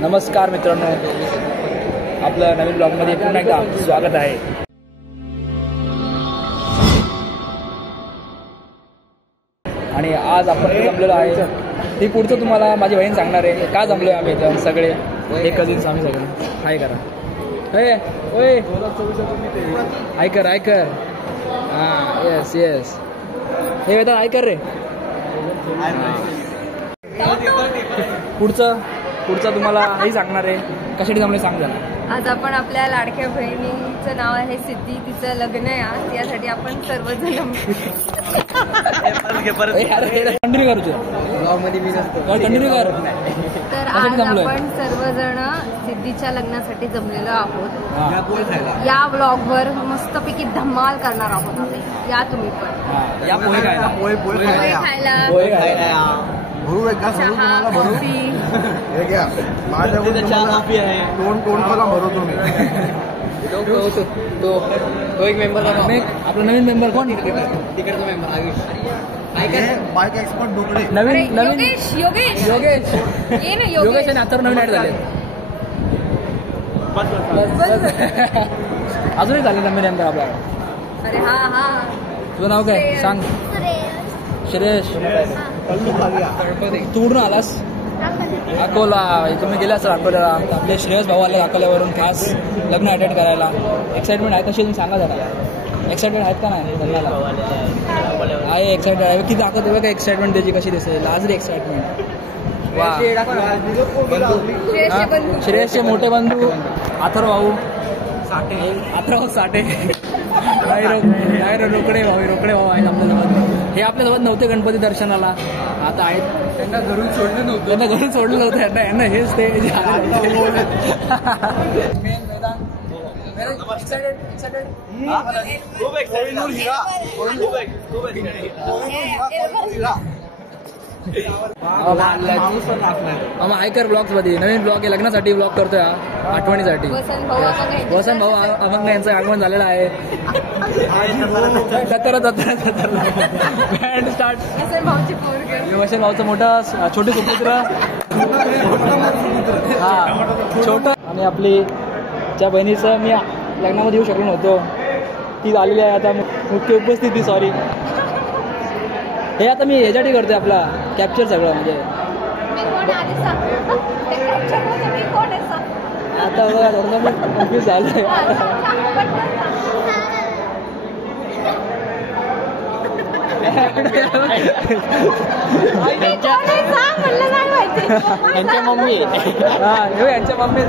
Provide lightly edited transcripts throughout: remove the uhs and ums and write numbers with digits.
नमस्कार मित्रांनो, आपलं नवीन ब्लॉगमध्ये पुन्हा एकदा स्वागत आहे. आणि आज आपण जमलेलो आहे ती पुढचं तुम्हाला माझी बहीण सांगणार आहे का जमलोय आम्ही इथं सगळे एक कझिन्स आम्ही सगळे. हाय करा. हे ओय ऐकर ऐकर. हां येस येस. हे वेदा ऐकर रे. पुढचं तुम्हाला हे सांगणार आहे. कशासाठी जमले सांग जरा. आज आपण आपल्या लाडक्या बहिणीचं नाव आहे सिद्धी, तिचं लग्न आहे आज, यासाठी आपण सर्वजण कंटिन्यू करू कंटिन्यू कर. तर आज आपण सर्वजण सिद्धीच्या लग्नासाठी जमलेलो आहोत. या ब्लॉगवर मस्तपैकी धमाल करणार आहोत आम्ही. या तुम्ही पण या पोहे खायला भरू एक घास तुम्हाला भरू. हे घ्या माझ्याकडून तोंड करा भरू तुम्ही. तो एक मेंबर आपला नवीन मेंबर कोण तिकडचा मेंबर बाईक एक्सपर्ट डोकडे. नवीन योगेश योगेश योगेश ये ना योगेश योगेश. आणि आता नवीन ऍड झाले. अजूनही झाले नवीन मेंबर आपला. अरे हा हा तुझं नाव काय सांग. श्रेयश. तू कुठून आलास. अकोला. तुम्ही गेला असाल अकोल्याला. आपले श्रेयस भाऊ आले अकोल्यावरून खास लग्न अटेंड करायला. एक्साइटमेंट आहे कशी तुम्ही सांगा जरा. एक्साइटमेंट आहेत का नाही लग्नाला. आहे एक्साइटेड आहे. किती दाखवत बघा एक्साइटमेंट त्याची कशी दिसेल. लाजरी एक्साइटमेंट. वा. श्रेयसचे मोठे बंधू अथर्व भाऊ साठे. रोकडे भाऊ आहेत आपल्यासोबत. हे आपल्यासोबत नव्हते गणपती दर्शनाला, आता आहेत. त्यांना घरून सोडलं नव्हतं यांना हेच ते. ऐकर ब्लॉग्स मध्ये नवीन ब्लॉग आहे. लग्नासाठी ब्लॉग करतोय आठवणीसाठी. वसंत भाऊ अभंग यांचं आगमन झालेलं आहे. Band start. वसंत भाऊचं मोठा छोटे सुपुत्र. हा छोटा. आणि आपली ज्या बहिणीचं मी लग्नामध्ये येऊ शकलो नव्हतो ती आलेली आहे आता मुख्य उपस्थिती. सॉरी. हे आता मी ह्याच्यासाठी करतोय आपला कॅप्चर सगळं. म्हणजे आता बघा मी कन्फ्यूज झालोय. यांच्या मम्मी. यांच्या मम्मी.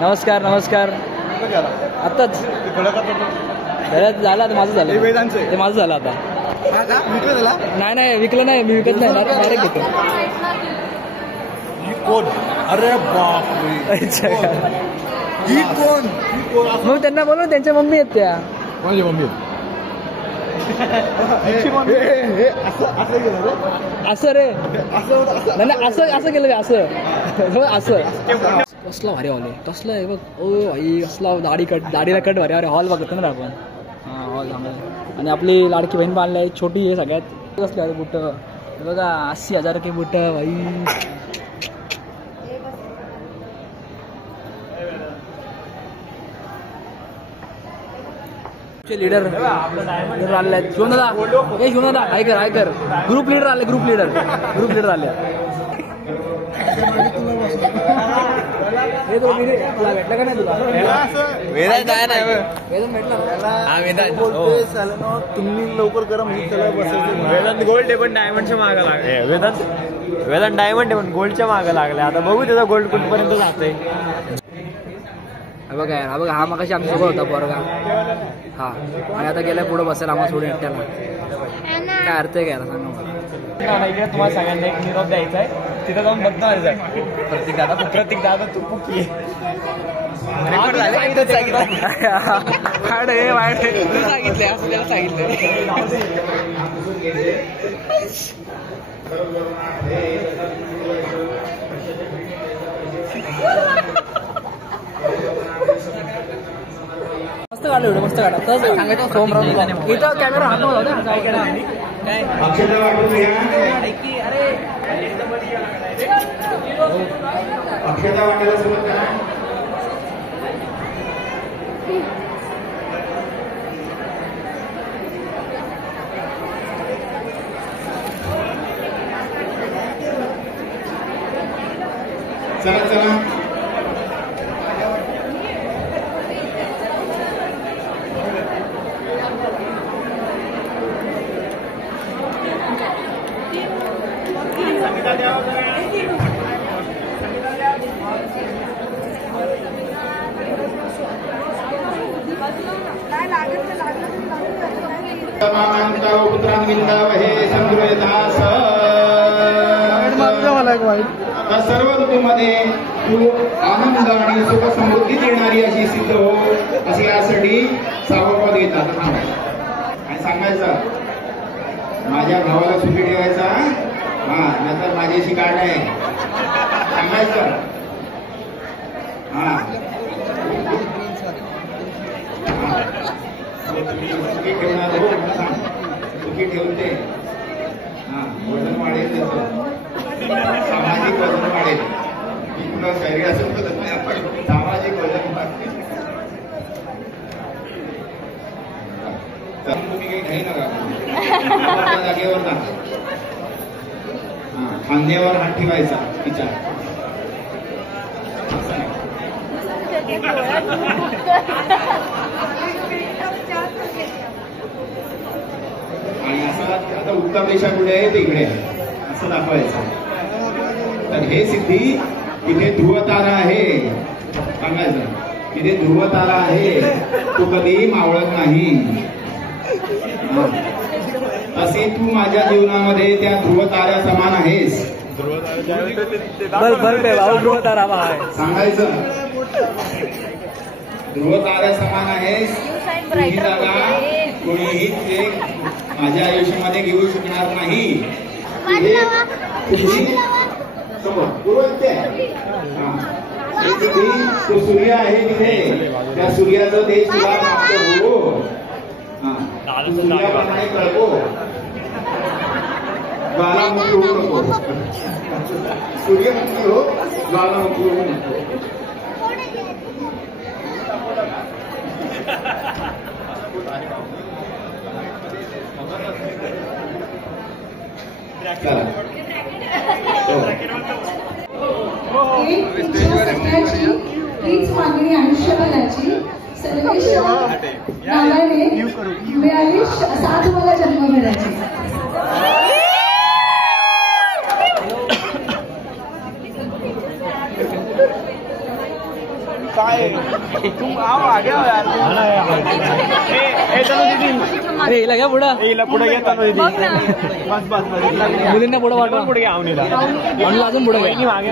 नमस्कार नमस्कार. आत्ताच झालं आता. माझं झालं ते. माझं झालं आता. नाही विकलं नाही. मी विकत नाही डायरेक्ट घेतो. कोण. अरे बापरे. ही कोण. मग त्यांना बोलव. त्यांच्या मम्मी आहेत त्या. माझी मम्मी. असं रे. नाही असं केलं असं. कसला भारी हॉल आहे. कसलं आहे बघ. ओ भाई कसला दाढीला कट भारी. अरे हॉल बघतो ना आपण. हा हॉल चांगला. आणि आपली लाडकी बहीण बांधली आहे छोटी आहे सगळ्यात. कसलं आहे बुट बघा. 80,000 के बुट भाई. लीडर आलेले आहेत. शिवदादा ऐकर. ग्रुप लीडर आले. ग्रुप लीडर आले. हे तो भेटला का नाही तुला. तुम्ही लवकर करा. वेदांत गोल्ड आहे पण डायमंडच्या मागं लागले. वेदांत डायमंड आहे पण गोल्डच्या मागं लागले. आता बघू त्याचा गोल्ड कुठपर्यंत जातोय. बघा यार. बघा हा मगाशी आमच्या सोबत होता पोरगा. हा आणि आता गेलाय पुढे बसायला आम्हाला सोडून एकट्याला. काय अर्थ आहे घ्यायला सांगा मला. इकडे तुम्हाला सगळ्यांना एक निरोप द्यायचा आहे. तिथं जाऊन बघणार आहे प्रतीक दादा तू कुकी. सांगितलंय असं त्याला सांगितलंय. मस्त काढलं. मस्त काढा. इथं कॅमेरा हात नव्हता. अक्षता वाटून घ्या. अक्षता वाटायला सुरुवात करा. चला चला. सर्व ऋतूमध्ये तू आनंद आणि सुख समृद्धी देणारी अशी सिद्ध हो असे यासाठी सावरवाद घेतात. आणि सांगायचं माझ्या भावाला सुखी ठेवायचा. हा नंतर माझ्याशी काय नाही सांगायचं. हा सुखी ठेवणार हो. सुखी ठेवते. हा वजन वाढेल त्याचं. सामाजिक वजन वाढेल. तुला शरीराचं बदल नाही आपण सामाजिक वजन वाढते. तुम्ही काही घाई नका. जागेवर ना खांद्यावर हात ठेवायचा तिच्या. आणि असं आता उत्तर दिशा कुठे आहे तिकडे असं दाखवायचं. तर हे सिद्धी तिथे ध्रुवतारा आहे. सांगायचं तिथे ध्रुवतारा आहे. तो कधी मावळत नाही. असे तू माझ्या जीवनामध्ये त्या ध्रुवताऱ्या समान आहेस. सांगायचं ध्रुवताऱ्या समान आहेस. तुझी जागा कोणीही ते माझ्या आयुष्यामध्ये घेऊ शकणार नाही. तो सूर्य आहे तिथे. त्या सूर्याचं तेज तुला प्राप्त हो. सूर्याप्रमाणे कळतो. ज्वालामुखी होऊ नको. सूर्यमुखी हो. ज्वालामुखी होऊ नको. हीच मागणी आयुष्यभराची. सर्वेश्वर नावाने मिळाली असा तुम्हाला जन्म मिळायची. काय तुम आओ आगे हो यार. हिला घ्या पुढं. हिला पुढे घेता बस बस बस. मुलींना पुढं वाटवा. पुढे घ्या. आवनीला अजून पुढे घ्या. मागे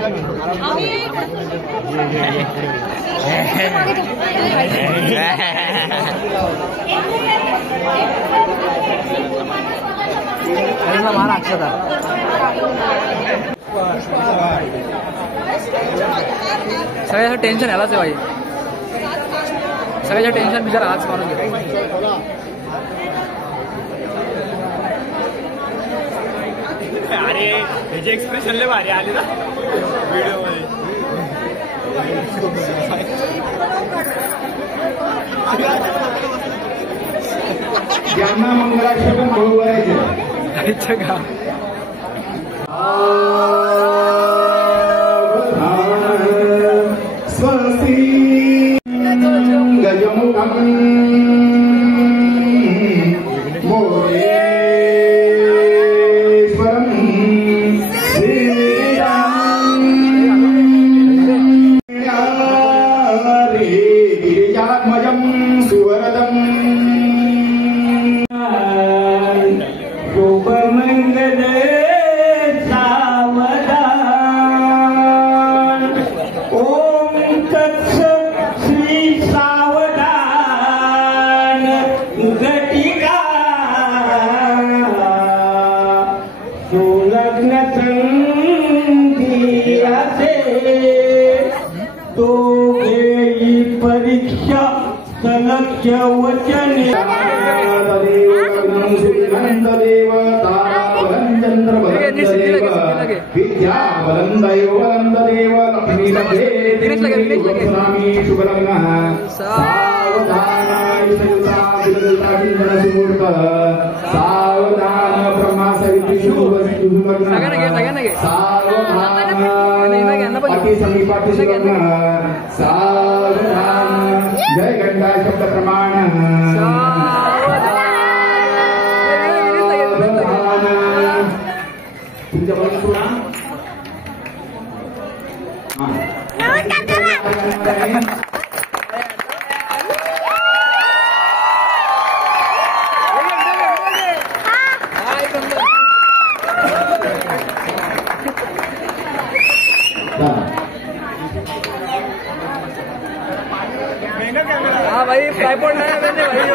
मारा अक्षता. सगळ्याचं टेन्शन यालाच आहे भाई. सगळ्याचं टेन्शन बिचारा आज मारून घेतो. अरे ह्याचे एक्सप्रेशन लय भारी आले ना व्हिडिओ मध्ये. ज्यांना मंगलाष्टकम बोलवायचे का स्वस्ति गजमुखम परीक्षा सलक्ष वचने देव विद्या वलंदयो वलंददेव लक्ष्मी लभे शुभलग्न सावधान सुमुहूर्त सावधान ब्रह्मा सवित्री शुभलग्न सावधान अति समीपाति शुभलग्न सावधान जय घंटा शब्द प्रमाण तुमच्या बाजूला सोडा हाँ भाई ट्राइपॉड नहीं है मैंने भाई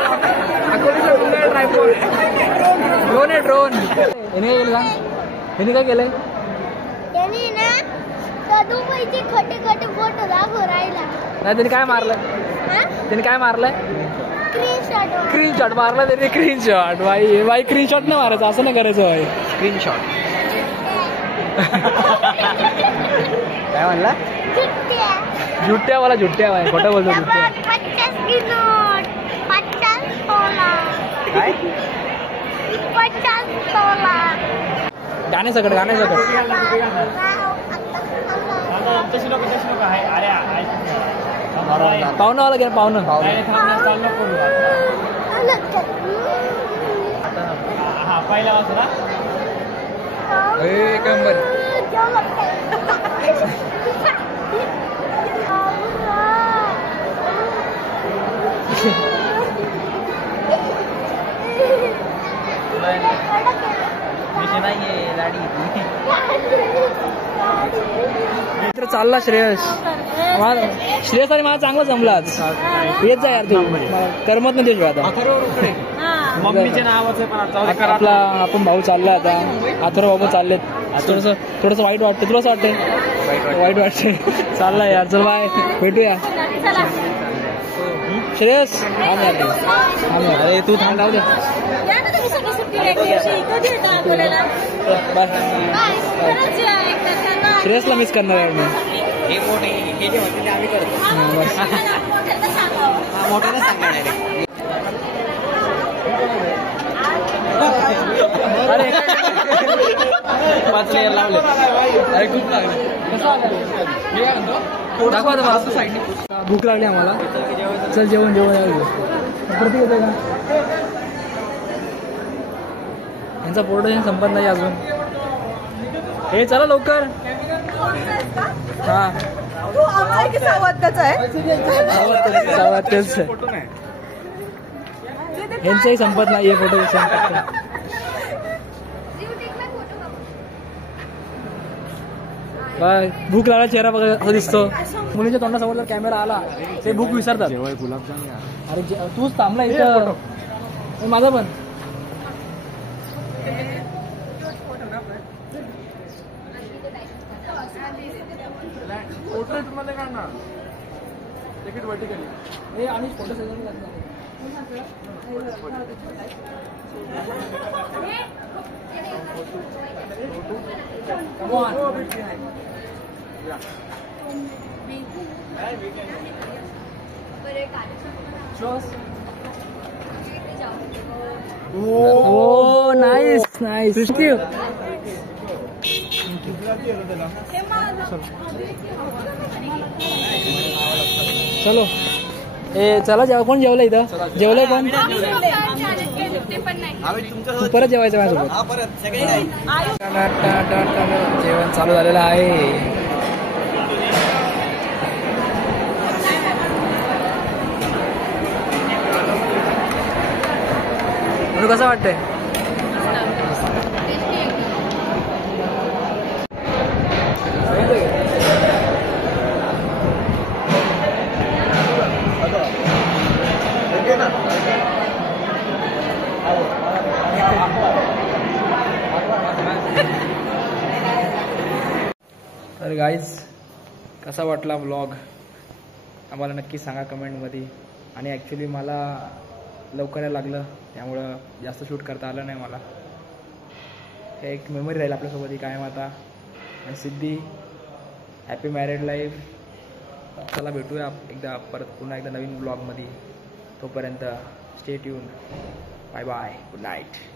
अकोले से ढूंढा है ट्राइपॉड ड्रोन है ड्रोन इन्हें क्या केलंय त्यांनी ना सदुपैचे खटे खटे फोटो दाखव राहिला नाही त्यांनी काय मारलं त्यांनी काय मारलंय स्क्रीनशॉट मारला त्यांनी स्क्रीनशॉट भाई स्क्रीनशॉट नाही मारायचं असं नाही करायचं भाई स्क्रीनशॉट काय म्हणला जुट्ट्यावाला जुट्ट्या भाई खोटं बोलतो जुट्ट्या 50 नोट 50 तोला काय 50 तोला गाण्यासकट पाहुणं घे पाहुणं पहिला वाजता एक नंबर मित्र चालला श्रेयस आणि मला चांगला जमला आज येत जा यार तू करमत नाही तुझ्या आता मम्मीच्या नावाचं पण आपला आपण भाऊ चालला आता अथर्व बाबू चाललेत थोडस वाईट वाटतं तुला असं वाटतंय वाईट वाटतंय चालला यार चल बाय भेटूया श्रेयस अरे तू थांब राहू दे बाय श्रेयसला मिस करणार आहे मी आम्ही करतो मोठ्याने सांगणार अरे पाच लेअर लावले अरे खूप लागले दाखवा मला भूक लागली आम्हाला चल जेवण प्रतीक होते का यांचा पोर्ट संपत नाही अजून हे चला लवकर हा यांचाही संपत नाहीये फोटो भूक लागला चेहरा बघा असं दिसतो मुलींच्या तोंडासमोर जर कॅमेरा आला ते भूक विसरतात अरे तूच थांबला इथं माझा पण पोर्ट्रेट मध्ये काढणार तिकीट वर्टिकली हे आणि फोटो सगळं Oh, nice. Thank you. चलो चला जेव्हा कोण जेवलं इथं जेवलंय कोण परत जेवायचं माझ्यासोबत जेवण चालू झालेलं आहे म्हणून कसं वाटतंय तर गाईज कसा वाटला व्लॉग आम्हाला नक्की सांगा कमेंटमध्ये आणि ॲक्च्युली मला लवकर यायला लागलं त्यामुळं जास्त शूट करता आलं नाही मला एक मेमरी राहील आपल्यासोबत ही कायम आता. आणि सिद्धी हॅपी मॅरिड लाईफ. चला भेटूया एकदा परत पुन्हा एकदा नवीन ब्लॉगमध्ये. तोपर्यंत stay tune. Bye bye. Good night.